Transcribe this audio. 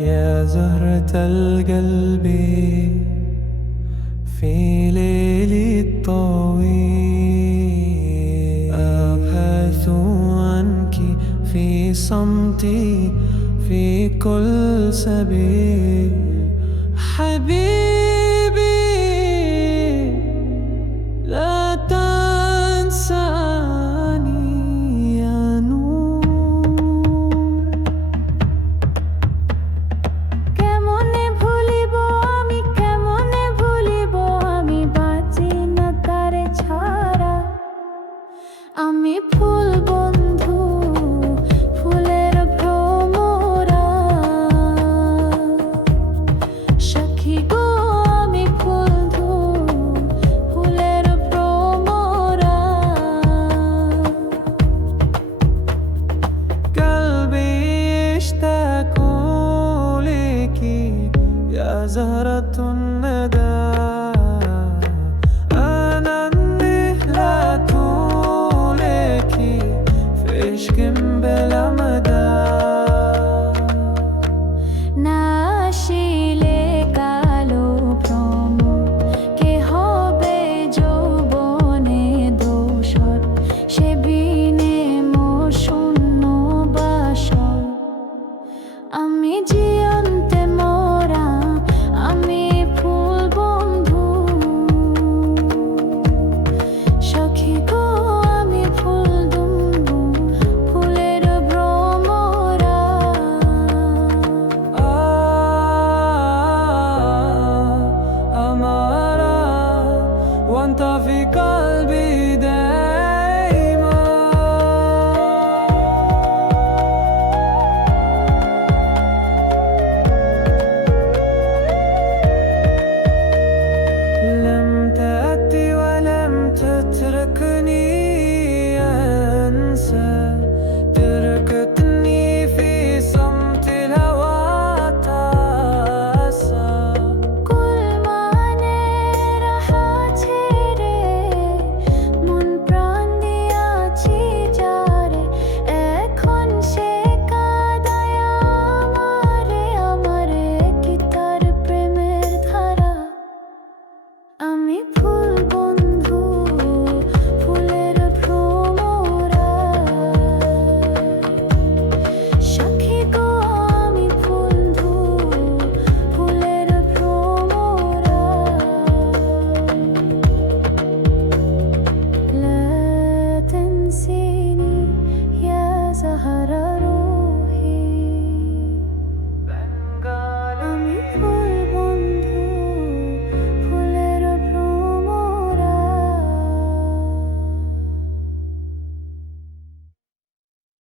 يا زهرة القلب في ليلي الطويل صمتي في كل سبيل. حبيبي belamı da. kalbi